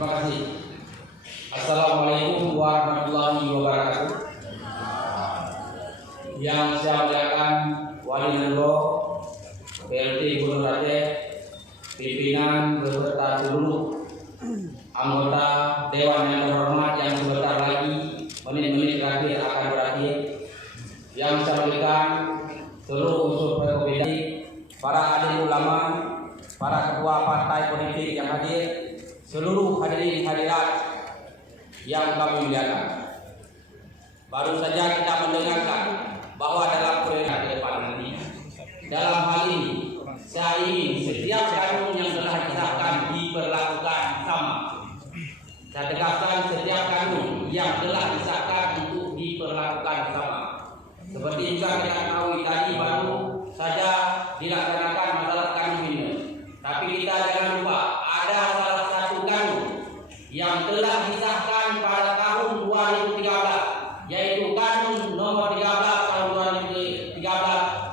Terima kasih. Assalamualaikum warahmatullahi wabarakatuh. Yang saya muliakan Wali Nangro, PLT Gunung Aceh, pimpinan beserta seluruh anggota Dewan yang terhormat yang sebentar lagi menit-menit terakhir akan berakhir. Yang saya muliakan seluruh unsur perbedaan, para alim ulama, para ketua partai politik yang hadir, seluruh hadirin hadirat yang kami muliakan. Baru saja kita mendengarkan bahwa dalam periode depan nanti, dalam hal ini saya ingin setiap kanun yang telah disahkan diperlakukan sama. Saya tegaskan setiap kanun yang telah disahkan untuk diperlakukan sama. Seperti juga kita ketahui tadi baru saja dilaksanakan masalah kanun ini. Tapi kita jangan lupa ada salah satu kanun yang telah disahkan pada tahun 2013, yaitu kanun nomor 13 tahun 2013,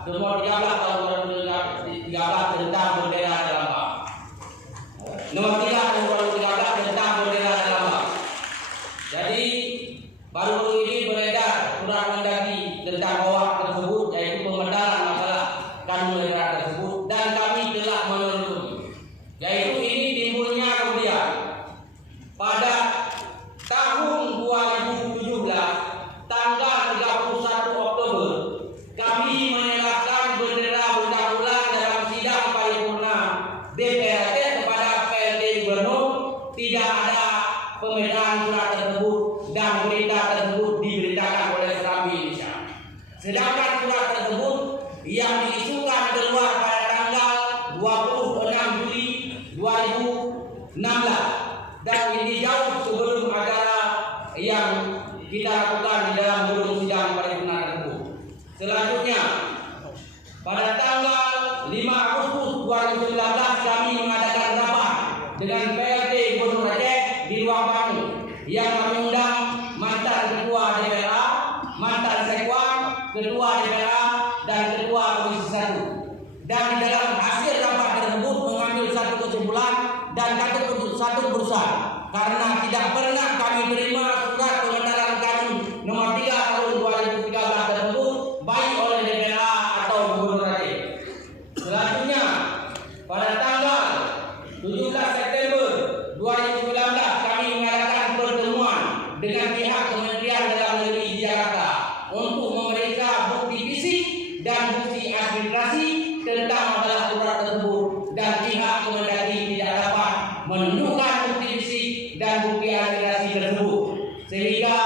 nomor 13 tahun 2013 tentang bendera dan lambang. Nomor 3 tahun 2013 tentang bendera dan lambang. Jadi baru ini beredar surat Mendagri tentang OWAK tersebut, yaitu pembenaran masalah kanun bendera tersebut, dan kami telah menelusuri. Yaitu ini timbulnya kemudian pada tahun 2017 tanggal 31 Oktober kami menyerahkan bendera berulang dalam sidang paripurna DPRD kepada PLT Gubernur. Tidak ada pembedaan surat tersebut dan berita tersebut diberitakan oleh Serambi Indonesia. Sedangkan surat tersebut yang diisukan keluar pada tanggal 26 Juli 2016 dan ini jauh sebelum acara yang kita lakukan di dalam gedung sidang paripurna tersebut. Selanjutnya, pada tanggal 5 Agustus 2019 kami mengadakan rapat dengan PLT Gubernur Aceh di ruang tamu yang mengundang mantan ketua DPRA, mantan sekwan, ketua DPRA, dan ketua Komisi 1. Dan di dalam hasil rapat tersebut mengambil satu kesimpulan dan satu keputusan, karena tidak pernah kami terima surat pembenaran kanun nomor 3 tahun 2013 tersebut baik oleh DPRA atau Gubernur Aceh. Selanjutnya, pada tanggal 17 September 2019 kami mengadakan pertemuan dengan pihak Kementerian Dalam Negeri di Jakarta untuk memeriksa bukti fisik dan bukti administrasi tentang masalah surat tersebut, dan pihak Kemendagri tidak dapat menunjukkan bukti fisik dan bukti administrasi tersebut, sehingga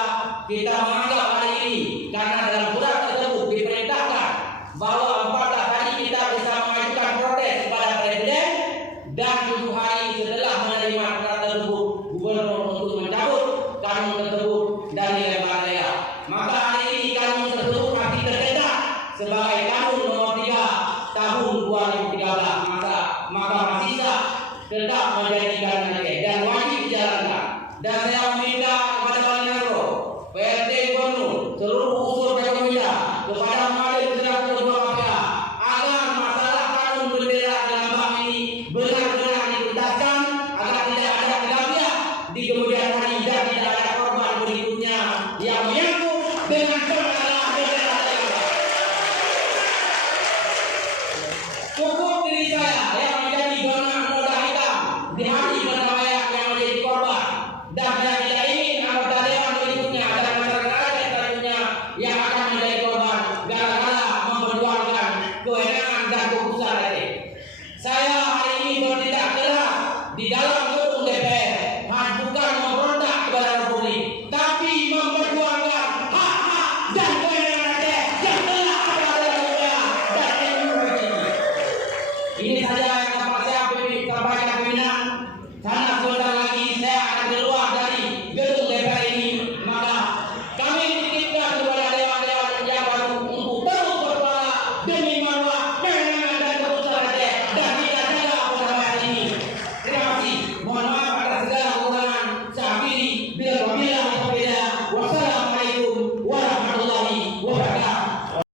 kita menganggap hari ini karena dalam surat tersebut diperintahkan bahwa 14 hari kita bisa mengajukan protes kepada Presiden dan 7 hari setelah menerima surat tersebut Gubernur untuk mencabut kanun tersebut dan dilempar daerah. Maka hari ini kanun tersebut masih terdekat sebagai kanun nomor 3 tahun 2013, maka masih sah tetap menjadi kanun Aceh dan wajib dijalankan. Dan saya meminta kepada Wali Nangro, PLT Gubernur, seluruh unsur pemerintah, kepada Majelis Sidang Ketua KPA agar masalah kanun bendera dan lambang ini benar-benar dituntaskan agar tidak ada khilafiyah di kemudian hari dan tidak ada korban berikutnya yang menyangkut dengan masalah bendera dan lambang. Cukup diri saya yang menjadi zona noda hitam di hari perdamaian yang menjadi korban, dan saya tidak ingin anggota dewan berikutnya dan masyarakat Aceh tentunya yang akan menjadi korban gara-gara memperjuangkan kewenangan dan keputusan Aceh. Saya hari ini bertindak keras di dalam gedung DPR, bukan memberontak kepada Republik, tapi memperjuangkan hak-hak dan kewenangan Aceh yang telah ada dalam negara dan ini. Ini saja